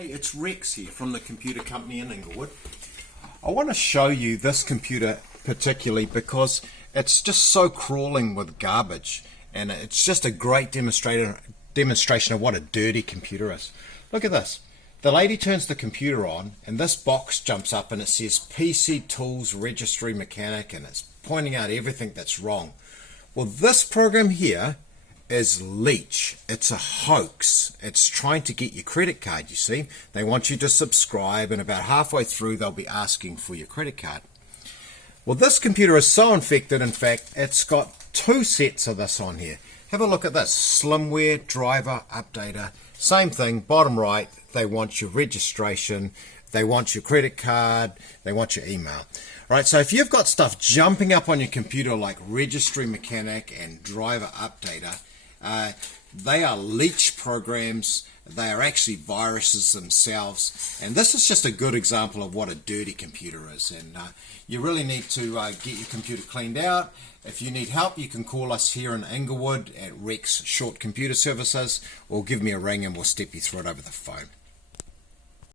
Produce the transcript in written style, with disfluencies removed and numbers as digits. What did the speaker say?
Hey, it's Rex here from the computer company in Inglewood. I want to show you this computer particularly because it's just so crawling with garbage, and it's just a great demonstration of what a dirty computer is. Look at this. The lady turns the computer on and this box jumps up and it says PC Tools Registry Mechanic, and it's pointing out everything that's wrong. Well, this program here is Leech. It's a hoax. It's trying to get your credit card, you see. They want you to subscribe, and about halfway through they'll be asking for your credit card. Well, this computer is so infected, in fact, it's got two sets of this on here. Have a look at this. Slimware, driver, updater. Same thing, bottom right, they want your registration, they want your credit card, they want your email. Right, so if you've got stuff jumping up on your computer like Registry Mechanic and Driver Updater, they are Leech programs. They are actually viruses themselves, and this is just a good example of what a dirty computer is. And you really need to get your computer cleaned out. If you need help, you can call us here in Inglewood at Rex Short Computer Services, or give me a ring and we'll step you through it over the phone.